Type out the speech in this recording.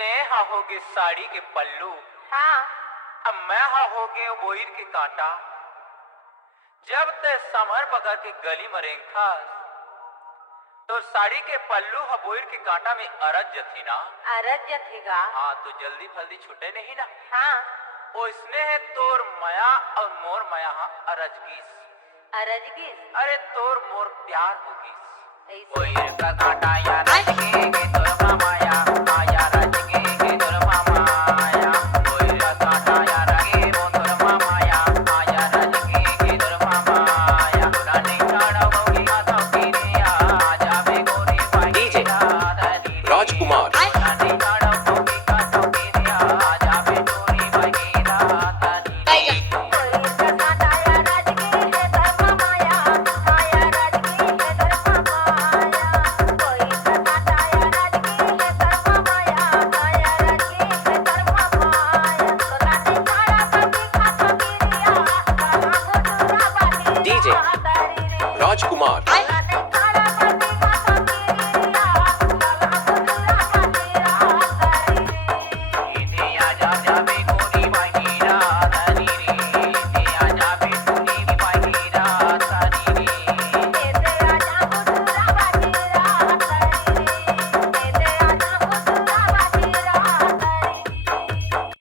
ते होगे साड़ी के पल्लू। हाँ। अब मैं होगे बोईर के कांटा। जब ते समर पकड़ के गली मरेंग था तो साड़ी के पल्लू बोईर के कांटा में अरज जथी ना। अरज जथेगा। हाँ तो जल्दी फल्दी छुटे नहीं ना। हाँ। ओ इसने है तोर मया और मोर मया अरज गीस। अरज गीस। अरे तोर मोर प्यार होगी। ऐसे। बोईर का कांटा यार